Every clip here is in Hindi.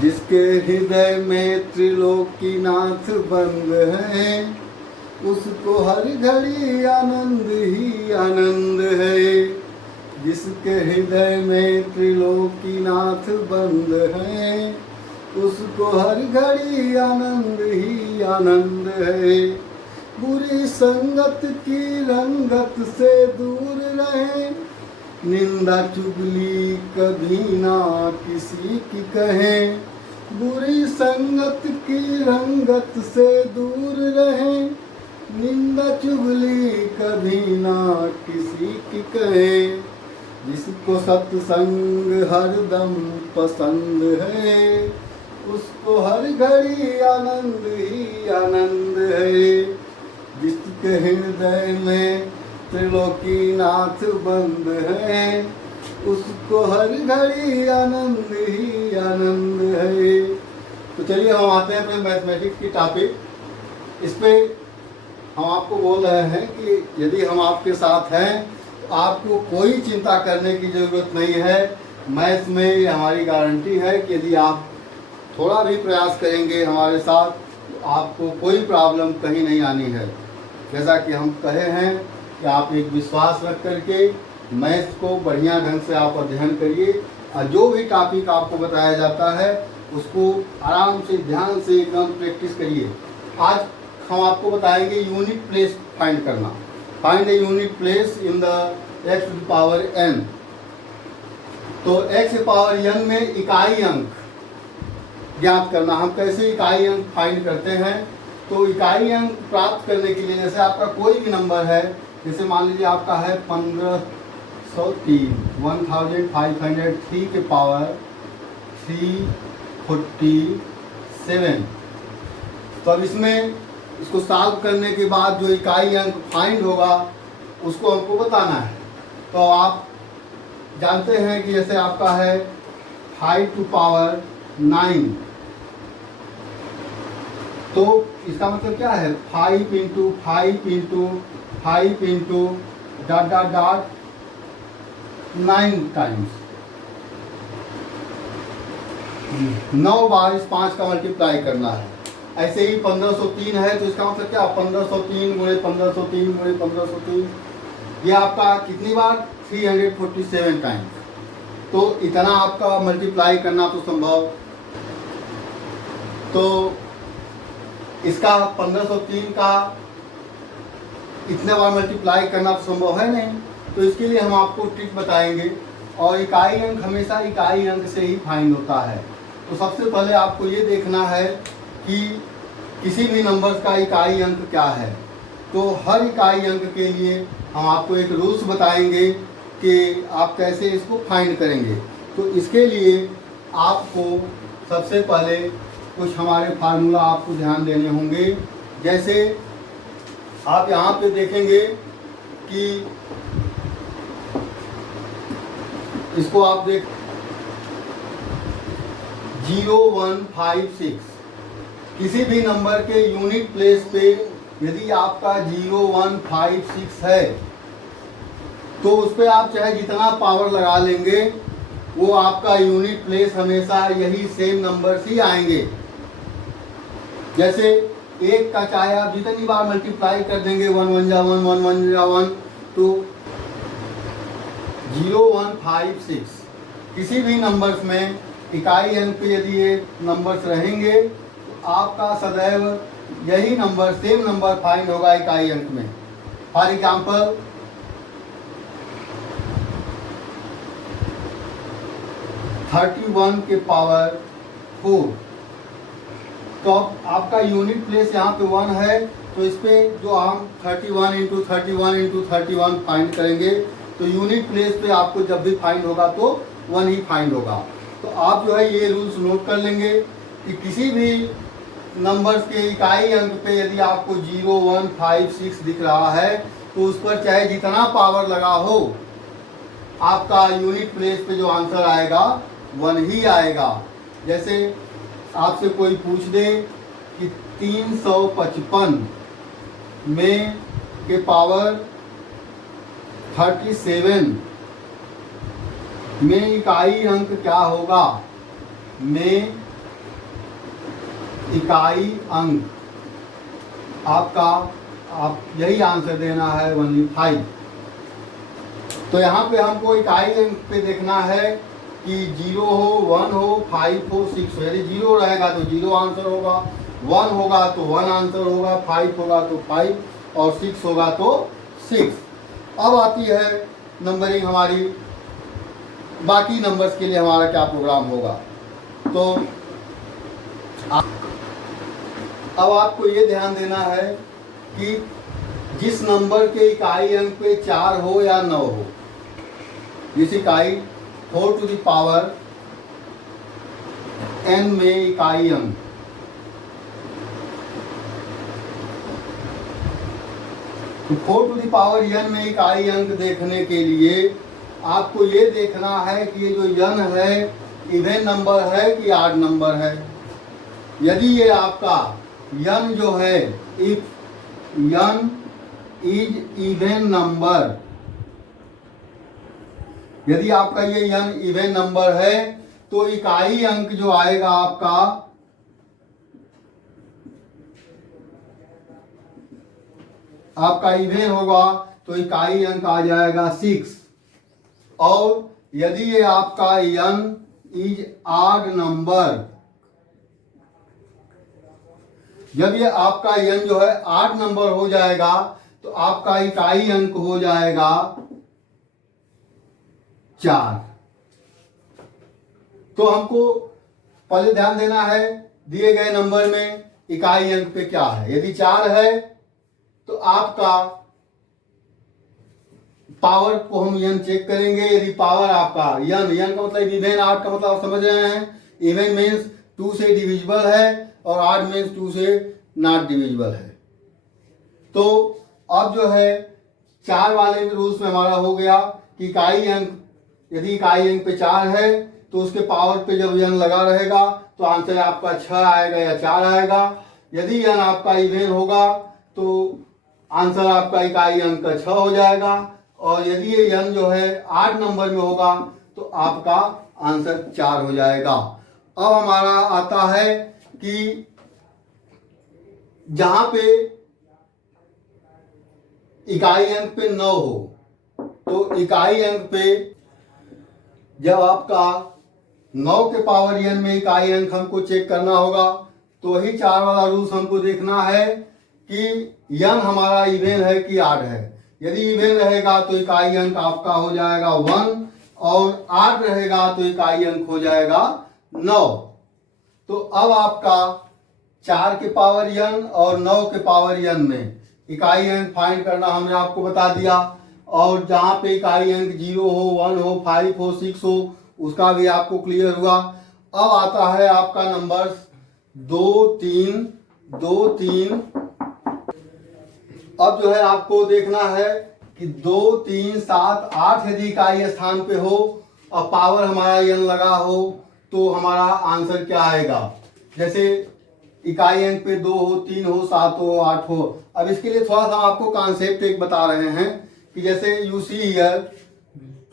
जिसके हृदय में त्रिलोकीनाथ बंद है, उसको हर घड़ी आनंद ही आनंद है। जिसके हृदय में त्रिलोकीनाथ बंद है, उसको हर घड़ी आनंद ही आनंद है। बुरी संगत की रंगत से दूर रहे, निंदा चुगली कभी ना किसी की कहें। बुरी संगत की रंगत से दूर रहे, निंदा चुगली कभी ना किसी की कहें। जिसको सत्संग हरदम पसंद है, उसको हर घड़ी आनंद ही आनंद है। जिसके हृदय में त्रिलोकीनाथ बंद है, उसको हर घड़ी आनंद ही आनंद है। तो चलिए हम आते हैं अपने मैथमेटिक्स की टॉपिक। इस पे हम आपको बोल रहे हैं कि यदि हम आपके साथ हैं तो आपको कोई चिंता करने की ज़रूरत नहीं है। मैथ्स में हमारी गारंटी है कि यदि आप थोड़ा भी प्रयास करेंगे हमारे साथ तो आपको कोई प्रॉब्लम कहीं नहीं आनी है। जैसा कि हम कहे हैं कि आप एक विश्वास रख करके मैथ्स को बढ़िया ढंग से आप अध्ययन करिए और जो भी टॉपिक आपको बताया जाता है उसको आराम से ध्यान से एकदम प्रैक्टिस करिए। आज हम आपको बताएंगे यूनिट प्लेस फाइंड करना। Find the unit place in the x to the power n। तो x पावर n में इकाई अंक ज्ञात करना। हम कैसे इकाई अंक फाइंड करते हैं? तो इकाई अंक प्राप्त करने के लिए जैसे आपका कोई भी नंबर है, जैसे मान लीजिए आपका है 1503, 1503 के पावर 347। तो अब इसको सॉल्व करने के बाद जो इकाई अंक फाइंड होगा उसको हमको बताना है। तो आप जानते हैं कि जैसे आपका है 5 टू पावर 9, तो इसका मतलब क्या है? 5 into 5 into 5 into dot dot dot 9 times, 9 बार इस 5 का मल्टीप्लाई करना है। ऐसे ही 1503 है तो इसका मतलब क्या? 1503 गुणे 1503 गुणे 1503, ये आपका कितनी बार? 347 टाइम्स। तो इतना आपका मल्टीप्लाई करना तो संभव, तो इसका 1503 का इतने बार मल्टीप्लाई करना तो संभव है नहीं। तो इसके लिए हम आपको ट्रिक बताएंगे और इकाई अंक हमेशा इकाई अंक से ही फाइंड होता है। तो सबसे पहले आपको ये देखना है कि किसी भी नंबर्स का इकाई अंक क्या है। तो हर इकाई अंक के लिए हम आपको एक रूल्स बताएंगे कि आप कैसे इसको फाइंड करेंगे। तो इसके लिए आपको सबसे पहले कुछ हमारे फार्मूला आपको ध्यान देने होंगे। जैसे आप यहाँ पे देखेंगे कि इसको आप देख 0156, किसी भी नंबर के यूनिट प्लेस पे यदि आपका 0156 है तो उस पर आप चाहे जितना पावर लगा लेंगे वो आपका यूनिट प्लेस हमेशा यही सेम नंबर्स ही आएंगे। जैसे एक का चाहे आप जितनी बार मल्टीप्लाई कर देंगे 1 1 जा 1 1 1 जा 1, तो 0156 किसी भी नंबर्स में इकाई अंक पे यदि ये नंबर्स रहेंगे तो आपका सदैव यही नंबर सेम नंबर फाइंड होगा इकाई अंक में। फॉर एग्जाम्पल 31 के पावर 4, तो अब आपका यूनिट प्लेस यहाँ पे 1 है, तो इस पे जो हम 31 इंटू 31 इंटू 31 फाइंड करेंगे तो यूनिट प्लेस पे आपको जब भी फाइंड होगा तो 1 ही फाइंड होगा। तो आप जो है ये रूल्स नोट कर लेंगे कि किसी भी नंबर्स के इकाई अंक पे यदि आपको 0156 दिख रहा है तो उस पर चाहे जितना पावर लगा हो आपका यूनिट प्लेस पे जो आंसर आएगा 1 ही आएगा। जैसे आपसे कोई पूछ दे कि 355 में के पावर 37 में इकाई अंक क्या होगा? में इकाई अंक आपका, आप यही आंसर देना है ओनली 5। तो यहाँ पे हमको इकाई अंक पे देखना है कि 0 हो, 1 हो, 5 हो, 6 हो। यदि 0 रहेगा तो 0 आंसर होगा, 1 होगा तो 1 आंसर होगा, 5 होगा तो 5 और 6 होगा तो 6। अब आती है नंबरिंग हमारी, बाकी नंबर्स के लिए हमारा क्या प्रोग्राम होगा। तो अब आपको ये ध्यान देना है कि जिस नंबर के इकाई अंक पे 4 हो या 9 हो, जिस इकाई 4 टू द पावर n में इकाई अंक, तो 4 टू द पावर n में इकाई अंक देखने के लिए आपको ये देखना है कि ये जो n है इवन नंबर है कि ऑड नंबर है। यदि ये आपका n जो है, if n is even number, यदि आपका ये n इवन नंबर है तो इकाई अंक जो आएगा आपका इवन होगा तो इकाई अंक आ जाएगा 6। और यदि ये आपका n इज ऑड नंबर, जब ये आपका n जो है ऑड नंबर हो जाएगा तो आपका इकाई अंक हो जाएगा 4। तो हमको पहले ध्यान देना है दिए गए नंबर में इकाई अंक पे क्या है। यदि 4 है तो आपका पावर को हम n चेक करेंगे। यदि पावर आपका n का मतलब इवन, ऑड का मतलब आप समझ रहे हैं। इवन मीन्स 2 से डिविजिबल है और ऑड मीन्स 2 से नॉट डिविजिबल है। तो अब जो है 4 वाले रूल्स में हमारा हो गया कि इकाई अंक, यदि इकाई अंक पे 4 है तो उसके पावर पे जब n लगा रहेगा तो आंसर आपका 6 आएगा या 4 आएगा। यदि n आपका इवन होगा तो आंसर आपका इकाई अंक का 6 हो जाएगा। और यदि ये n जो है 8 नंबर में होगा तो आपका आंसर 4 हो जाएगा। अब हमारा आता है कि जहां पे इकाई अंक पे 9 हो, तो इकाई अंक पे जब आपका 9 के पावर n में इकाई अंक हमको चेक करना होगा तो वही 4 वाला रूल्स हमको देखना है कि n हमारा इवन है कि ऑड है। यदि इवन रहेगा तो इकाई अंक आपका हो जाएगा 1 और ऑड रहेगा तो इकाई अंक हो जाएगा 9। तो अब आपका 4 के पावर n और 9 के पावर n में इकाई अंक फाइंड करना हमने आपको बता दिया। और जहां पे इकाई अंक 0 हो, 1 हो, 5 हो, 6 हो, उसका भी आपको क्लियर हुआ। अब आता है आपका नंबर 2, 3, 2, 3। अब जो है आपको देखना है कि 2, 3, 7, 8 यदि इकाई स्थान पे हो और पावर हमारा n लगा हो तो हमारा आंसर क्या आएगा। जैसे इकाई अंक पे 2 हो, 3 हो, 7 हो, 8 हो। अब इसके लिए थोड़ा सा आपको कॉन्सेप्ट एक बता रहे हैं कि जैसे you see here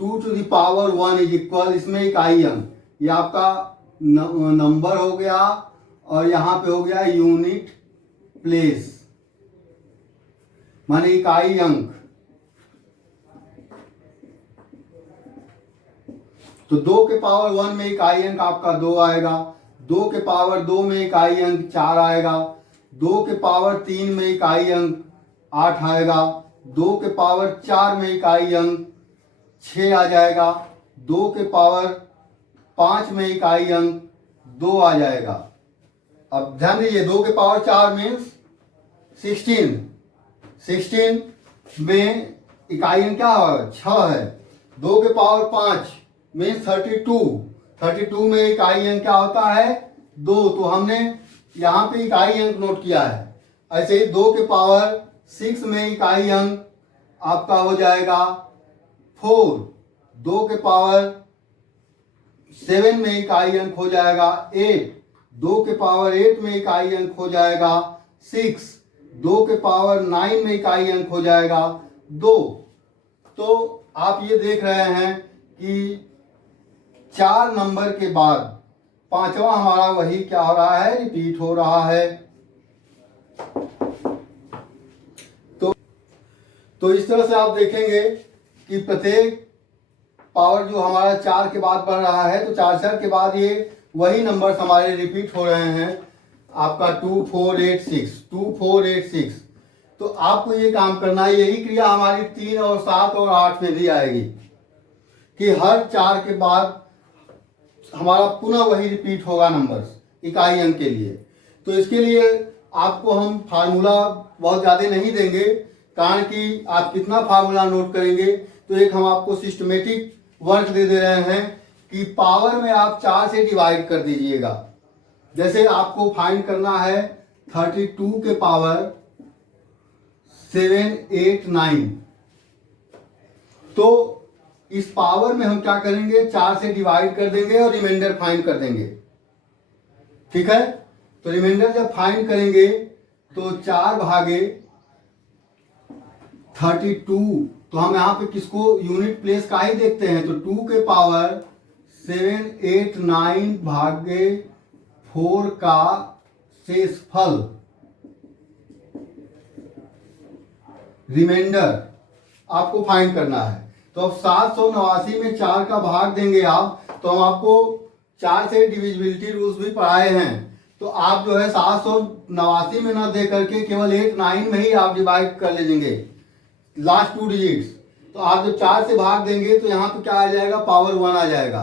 2 to the power 1 is equal, इसमें इकाई अंक ये आपका नंबर हो गया और यहाँ पे हो गया यूनिट प्लेस माने इकाई अंक। तो 2 के पावर 1 में इकाई अंक आपका 2 आएगा, 2 के पावर 2 में इकाई अंक 4 आएगा, 2 के पावर 3 में इकाई अंक 8 आएगा, 2 के पावर 4 में इकाई अंक 6 आ जाएगा, 2 के पावर 5 में इकाई अंक 2 आ जाएगा। अब ध्यान दीजिए 2 के पावर 4 मीन्स 16 में इकाई अंक क्या है 6 है। 2 के पावर 5 मीन्स 32 में इकाई अंक क्या होता है 2। तो हमने यहाँ पे इकाई अंक नोट किया है। ऐसे ही 2 के पावर 6 में इकाई अंक आपका हो जाएगा 4, 2 के पावर 7 में इकाई अंक हो जाएगा 8, 2 के पावर 8 में इकाई अंक हो जाएगा 6, 2 के पावर 9 में इकाई अंक हो जाएगा 2। तो आप ये देख रहे हैं कि 4 नंबर के बाद पांचवा हमारा वही क्या हो रहा है, रिपीट हो रहा है। तो इस तरह से आप देखेंगे कि प्रत्येक पावर जो हमारा 4 के बाद बढ़ रहा है, तो 4 के बाद ये वही नंबर्स हमारे रिपीट हो रहे हैं। आपका 2486 तो आपको ये काम करना है, यही क्रिया हमारी 3 और 7 और 8 में भी आएगी कि हर 4 के बाद हमारा पुनः वही रिपीट होगा नंबर्स इकाई अंक के लिए। तो इसके लिए आपको हम फार्मूला बहुत ज़्यादा नहीं देंगे, कारण कि आप कितना फार्मूला नोट करेंगे। तो एक हम आपको सिस्टमेटिक वर्क दे रहे हैं कि पावर में आप 4 से डिवाइड कर दीजिएगा। जैसे आपको फाइंड करना है 32 के पावर 789, तो इस पावर में हम क्या करेंगे, 4 से डिवाइड कर देंगे और रिमाइंडर फाइंड कर देंगे। ठीक है, तो रिमाइंडर जब फाइंड करेंगे तो 4 भागे 32, तो हम यहाँ पे किसको यूनिट प्लेस का ही देखते हैं, तो 2 के पावर 789 भागे 4 का शेषफल रिमाइंडर आपको फाइंड करना है। तो अब 789 में 4 का भाग देंगे आप, तो हम आपको 4 से डिविजिबिलिटी रूल्स भी पढ़ाए हैं। तो आप जो है 789 में ना दे करके केवल 89 में ही आप डिवाइड कर लीजिएंगे लास्ट 2 डिजिट्स। तो आप जब 4 से भाग देंगे तो यहाँ पे क्या आ जाएगा, पावर 1 आ जाएगा।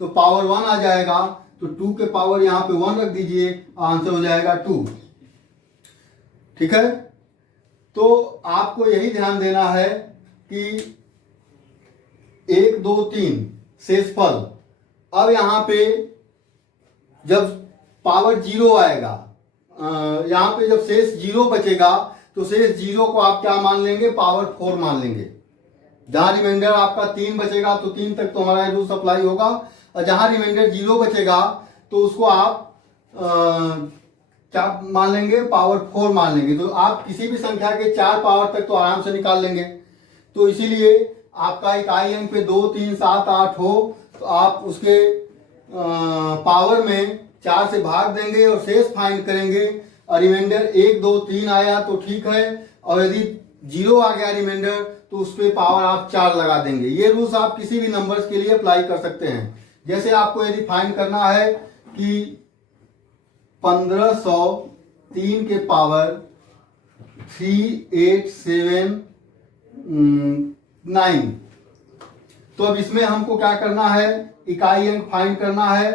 तो पावर 1 आ जाएगा तो 2 के पावर यहाँ पे 1 रख दीजिए, आंसर हो जाएगा 2। ठीक है, तो आपको यही ध्यान देना है कि 1 2 3 शेषफल। अब यहाँ पे जब पावर 0 आएगा, यहाँ पे जब शेष 0 बचेगा तो शेष 0 को आप क्या मान लेंगे, पावर 4 मान लेंगे। जहां रिमाइंडर आपका 3 बचेगा तो 3 तक तो हमारा रूल सप्लाई होगा, और जहां रिमाइंडर 0 बचेगा तो उसको आप क्या मान लेंगे, पावर 4 मान लेंगे। तो आप किसी भी संख्या के 4 पावर तक तो आराम से निकाल लेंगे। तो इसीलिए आपका इकाई अंक पे 2 3 7 8 हो तो आप उसके पावर में 4 से भाग देंगे और शेष फाइंड करेंगे, और रिमाइंडर 1 2 3 आया तो ठीक है, और यदि 0 आ गया रिमाइंडर तो उस पर पावर आप 4 लगा देंगे। ये रूल्स आप किसी भी नंबर्स के लिए अप्लाई कर सकते हैं। जैसे आपको यदि फाइंड करना है कि 1503 के पावर 3879, तो अब इसमें हमको क्या करना है, इकाई अंक फाइंड करना है।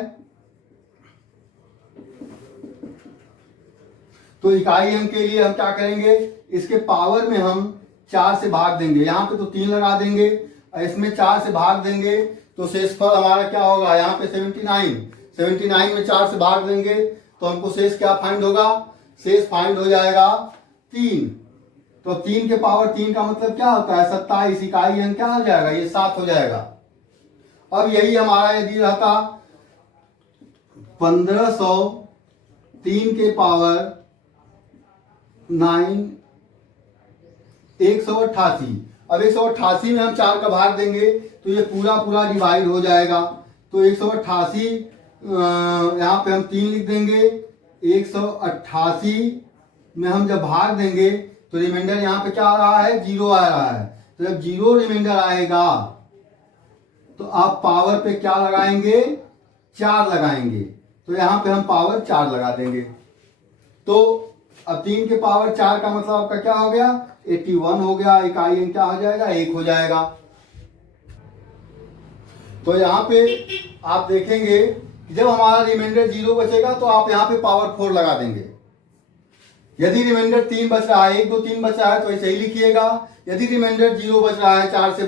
तो इकाई अंक के लिए हम क्या करेंगे, इसके पावर में हम 4 से भाग देंगे, यहाँ पे तो 3 लगा देंगे, और इसमें 4 से भाग देंगे तो शेषफल हमारा क्या होगा, यहाँ पे 79 में 4 से भाग देंगे तो हमको शेष क्या फाइंड होगा, शेष फाइंड हो जाएगा 3। तो 3 के पावर 3 का मतलब क्या होता है, 27। इकाई अंक क्या हो जाएगा, ये 7 हो जाएगा। अब यही हमारा यदि रहता 1503 के पावर 9 188। अब 188 में हम 4 का भाग देंगे तो ये पूरा पूरा डिवाइड हो जाएगा। तो 188 यहाँ पे हम 3 लिख देंगे। 188 में हम जब भाग देंगे तो रिमाइंडर यहाँ पे क्या आ रहा है, 0 आ रहा है। तो जब 0 रिमाइंडर आएगा तो आप पावर पे क्या लगाएंगे, 4 लगाएंगे। तो यहाँ पे हम पावर 4 लगा देंगे। तो अब 3 के पावर 4 का मतलब आपका क्या हो गया, 81 हो गया। इकाई अंक क्या हो जाएगा, 1 हो जाएगा। तो यहाँ पे आप देखेंगे कि जब हमारा रिमाइंडर 0 बचेगा तो आप यहाँ पे पावर 4 लगा देंगे। यदि रिमाइंडर 3 बच रहा है, 1 2 3 बच रहा है तो ऐसे ही लिखिएगा। यदि रिमाइंडर 0 बच रहा है, 4 से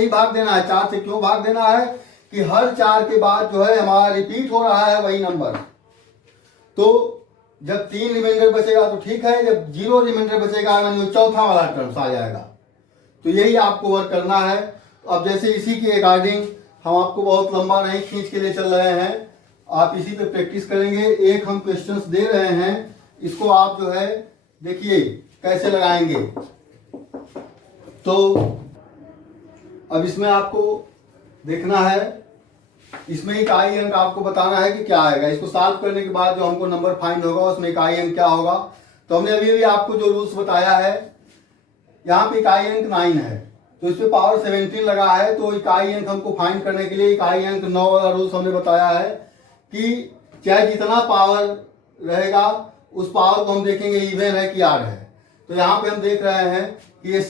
ही भाग देना है। 4 से क्यों भाग देना है कि हर 4 के बाद जो है हमारा रिपीट हो रहा है वही नंबर। तो जब 3 रिमाइंडर बचेगा तो ठीक है, जब 0 रिमाइंडर बचेगा यानी चौथा वाला टर्म्स आ जाएगा। तो यही आपको वर्क करना है। तो अब जैसे इसी के अकॉर्डिंग हम आपको बहुत लंबा नहीं खींच के लिए चल रहे हैं, आप इसी पे प्रैक्टिस करेंगे। एक हम क्वेश्चंस दे रहे हैं, इसको आप जो है देखिए कैसे लगाएंगे। तो अब इसमें आपको देखना है इसमें इकाई अंक आपको बताना है कि क्या आएगा। इसको सॉल्व करने के बाद जो हमको नंबर फाइंड होगा उसमें इकाई अंक क्या होगा। तो हमने अभी अभी आपको जो रूल्स बताया है, यहाँ पे इकाई अंक 9 है तो इस पे पावर 17 लगा है, तो इकाई अंक हमको फाइंड करने के लिए इकाई अंक 9 वाला रूल्स हमने बताया है कि चाहे जितना पावर रहेगा उस पावर को हम देखेंगे इवन है कि आड है। तो यहाँ पे हम देख रहे हैं कि ये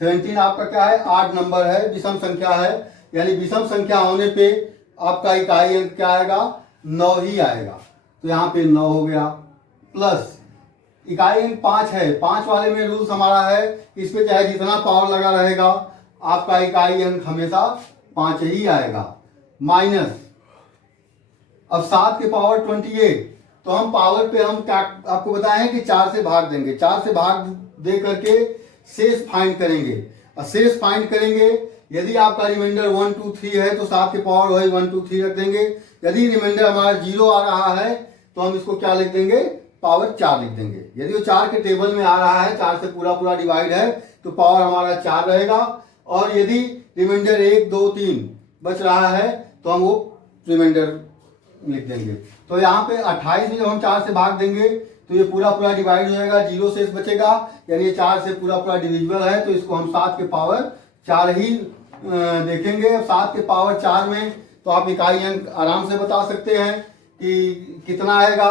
17 आपका क्या है, आड नंबर है, विषम संख्या है, यानी विषम संख्या होने पे आपका इकाई अंक क्या आएगा, 9 ही आएगा। तो यहाँ पे 9 हो गया, प्लस इकाई अंक 5 है। 5 वाले में रूल्स हमारा है इस पे चाहे जितना पावर लगा रहेगा आपका इकाई अंक हमेशा 5 ही आएगा, माइनस अब 7 के पावर 28। तो हम पावर पे हम क्या आपको बताए हैं कि 4 से भाग देंगे, 4 से भाग दे करके शेष फाइंड करेंगे। और शेष फाइंड करेंगे, यदि आपका रिमाइंडर 1 2 3 है तो 7 के पावर वही 1 2 3 रख देंगे। यदि रिमाइंडर हमारा 0 आ रहा है तो हम इसको क्या लिख देंगे, पावर 4 लिख देंगे। यदि वो 4 के टेबल में आ रहा है, 4 से पूरा पूरा डिवाइड है तो पावर हमारा 4 रहेगा। और यदि रिमाइंडर 1 2 3 बच रहा है तो हम वो रिमाइंडर लिख देंगे। तो यहाँ पे 28 में जब हम 4 से भाग देंगे तो ये पूरा पूरा डिवाइड हो जाएगा, 0 शेष बचेगा, यानी ये 4 से पूरा पूरा डिविजिबल है, तो इसको हम 7 के पावर 4 ही देखेंगे। 7 के पावर 4 में तो आप इकाई अंक आराम से बता सकते हैं कि कितना आएगा।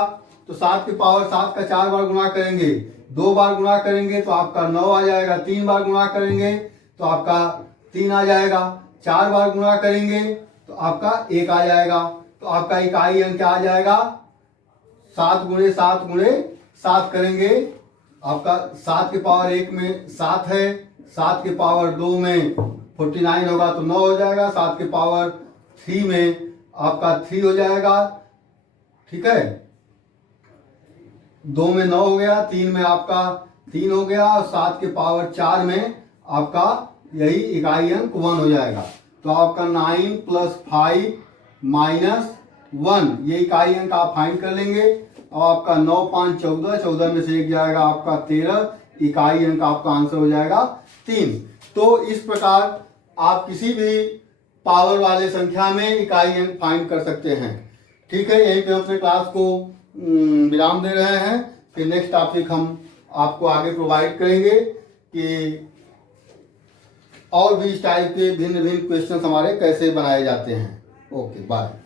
तो 7 के पावर 7 का 4 बार गुणा करेंगे, 2 बार गुणा करेंगे तो आपका 9 आ जाएगा, 3 बार गुणा करेंगे तो आपका 3 आ जाएगा, 4 बार गुणा करेंगे तो आपका 1 आ जाएगा। तो आपका इकाई अंक क्या आ जाएगा, 7 गुणे 7 गुणे 7 करेंगे, आपका 7 के पावर 1 में 7 है, 7 के पावर 2 में 49 होगा तो 9 हो जाएगा, 7 के पावर 3 में आपका 3 हो जाएगा, ठीक है। 2 में 9 हो गया, 3 में आपका 3 हो गया, और 7 के पावर 4 में आपका यही इकाई अंक 1 हो जाएगा। तो आपका 9 + 5 - 1 ये इकाई अंक आप फाइंड कर लेंगे। और आपका 9 5 14, 14 में से 1 जाएगा आपका 13, इकाई अंक आपका आंसर हो जाएगा 3। तो इस प्रकार आप किसी भी पावर वाले संख्या में इकाई अंक फाइंड कर सकते हैं, ठीक है। यहीं पे हम अपने क्लास को विराम दे रहे हैं, फिर नेक्स्ट टॉपिक हम आपको आगे प्रोवाइड करेंगे कि और भी इस टाइप के भिन्न भिन्न क्वेश्चन हमारे कैसे बनाए जाते हैं। Okay, bye.